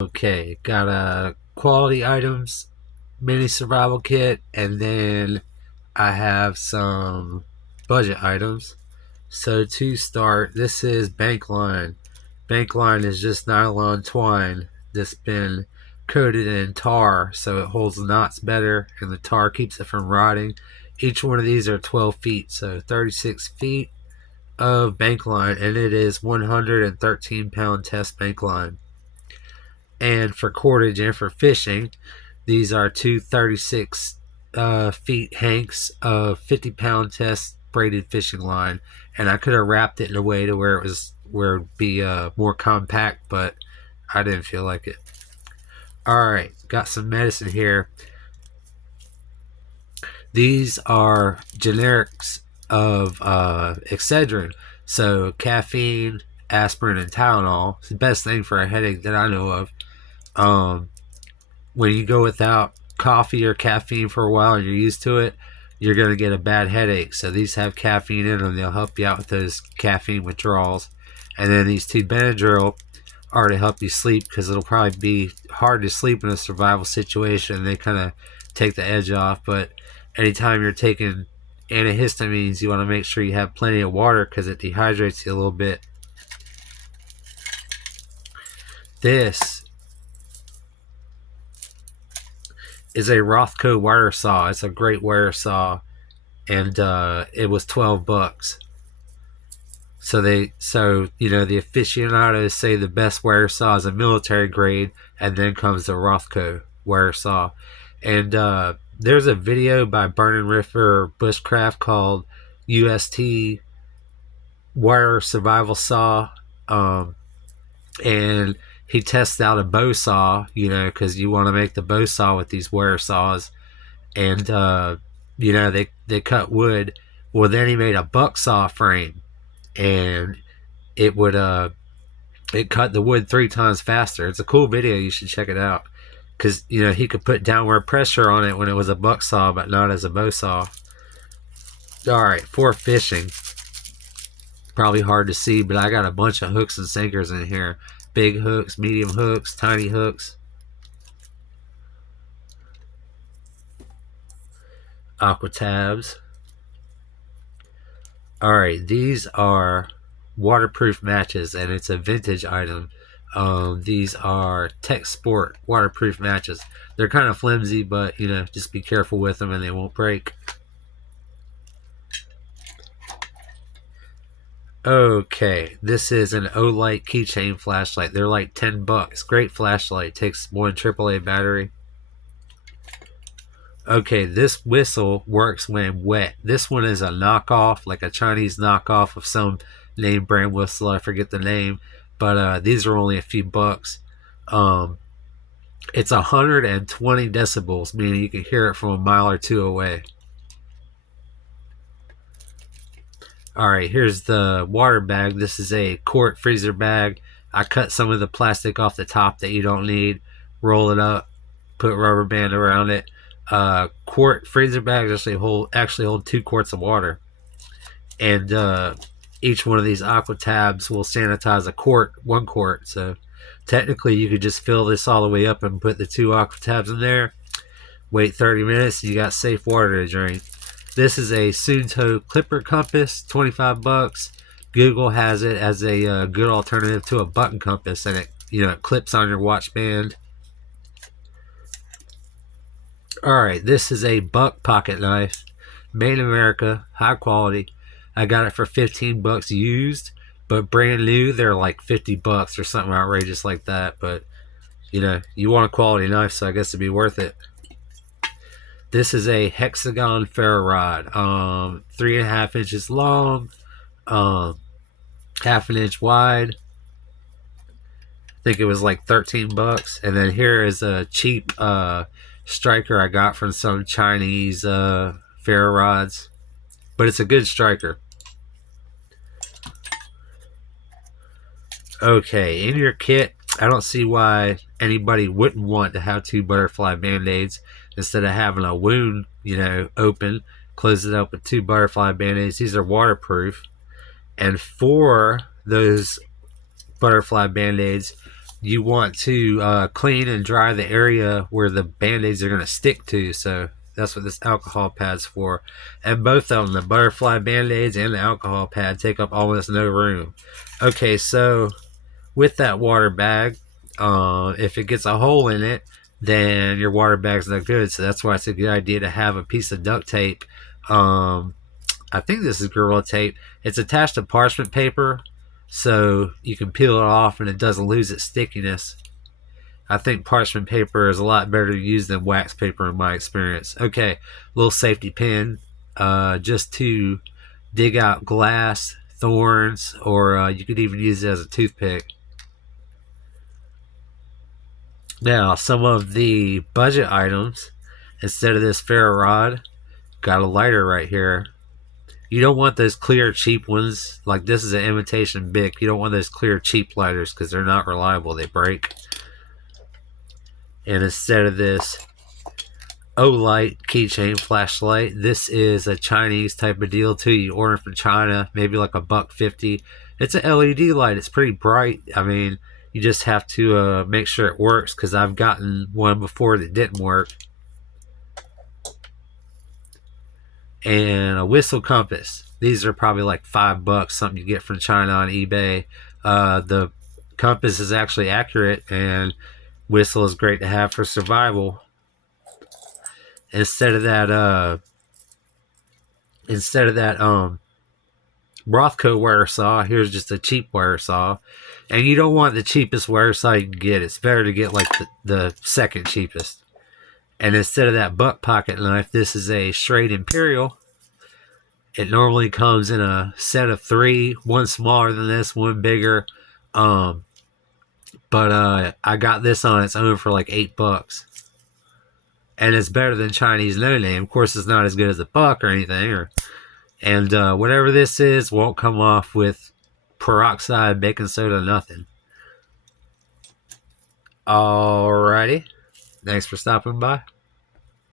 Okay, got a quality items mini survival kit, and then I have some budget items. So to start, this is bank line. Bank line is just nylon twine that's been coated in tar so it holds the knots better and the tar keeps it from rotting. Each one of these are 12 feet, so 36 feet of bank line, and it is 113-pound test bank line. And for cordage and for fishing, these are two 36 feet hanks of 50-pound test braided fishing line. And I could have wrapped it in a way to where it'd be more compact, but I didn't feel like it. All right, got some medicine here. These are generics of Excedrin, so caffeine, aspirin, and Tylenol. It's the best thing for a headache that I know of. Um, when you go without coffee or caffeine for a while and you're used to it, you're going to get a bad headache. So these have caffeine in them. They'll help you out with those caffeine withdrawals. And then these two Benadryl are to help you sleep, because it'll probably be hard to sleep in a survival situation. They kind of take the edge off. But anytime you're taking antihistamines, you want to make sure you have plenty of water because it dehydrates you a little bit. This is a Rothko wire saw. It's a great wire saw, and it was $12. So the aficionados say the best wire saw is a military grade, and then comes the Rothko wire saw. And there's a video by Burning River Bushcraft called UST Wire Survival Saw, and he tests out a bow saw, because you want to make the bow saw with these wire saws. And they cut wood. Well, then he made a buck saw frame, and it cut the wood 3 times faster. It's a cool video. You should check it out, because he could put downward pressure on it when it was a buck saw, but not as a bow saw. All right, for fishing, probably hard to see, but I got a bunch of hooks and sinkers in here. Big hooks, medium hooks, tiny hooks. Aqua tabs. Alright, these are waterproof matches, and it's a vintage item. These are Tech Sport waterproof matches. They're kind of flimsy, but just be careful with them and they won't break. Okay, this is an Olight keychain flashlight. They're like $10. Great flashlight. Takes one AAA battery. Okay, this whistle works when wet. This one is a knockoff, like a Chinese knockoff of some name brand whistle. I forget the name, but these are only a few bucks. It's 120 decibels, meaning you can hear it from a mile or two away. Alright, here's the water bag. This is a quart freezer bag. I cut some of the plastic off the top that you don't need, roll it up, put rubber band around it. Quart freezer bags actually hold 2 quarts of water, and each one of these aqua tabs will sanitize 1 quart. So technically you could just fill this all the way up and put the 2 aqua tabs in there, wait 30 minutes, and you got safe water to drink. This is a Suunto clipper compass, $25. Google has it as a good alternative to a button compass, and it clips on your watch band. Alright, this is a buck pocket knife, made in America, high quality. I got it for $15 used, but brand new they're like $50 or something outrageous like that. But you want a quality knife, so I guess it'd be worth it. This is a hexagon ferro rod, 3.5 inches long, half an inch wide. I think it was like $13. And then here is a cheap striker I got from some Chinese ferro rods, but it's a good striker. Okay, in your kit, I don't see why anybody wouldn't want to have 2 butterfly band-aids instead of having a wound, open. Close it up with 2 butterfly band-aids. These are waterproof, and for those butterfly band-aids, you want to clean and dry the area where the band-aids are going to stick to. So that's what this alcohol pad's for. And both of them, the butterfly band-aids and the alcohol pad, take up almost no room. Okay, so with that water bag, if it gets a hole in it, then your water bag's not good. So that's why it's a good idea to have a piece of duct tape. I think this is Gorilla Tape. It's attached to parchment paper, so you can peel it off and it doesn't lose its stickiness. I think parchment paper is a lot better to use than wax paper in my experience. Okay, little safety pin, just to dig out glass, thorns, or you could even use it as a toothpick. Now, some of the budget items, instead of this ferro rod, got a lighter right here. You don't want those clear, cheap ones. Like this is an imitation Bic. You don't want those clear, cheap lighters because they're not reliable. They break. And instead of this Olight keychain flashlight, this is a Chinese type of deal too. You order from China, maybe like $1.50. It's an LED light. It's pretty bright. I mean, you just have to make sure it works because I've gotten one before that didn't work. And a whistle compass. These are probably like $5, something you get from China on eBay. The compass is actually accurate, and whistle is great to have for survival. Instead of that Rothko wire saw, here's just a cheap wire saw. And you don't want the cheapest wire saw you can get. It's better to get like the second cheapest. And instead of that buck pocket knife, this is a straight imperial. It normally comes in a set of 3, one smaller than this, one bigger. But I got this on its own for like $8. And it's better than Chinese no name. Of course, it's not as good as a buck or anything. And whatever this is won't come off with peroxide, baking soda, nothing. Alrighty. Thanks for stopping by.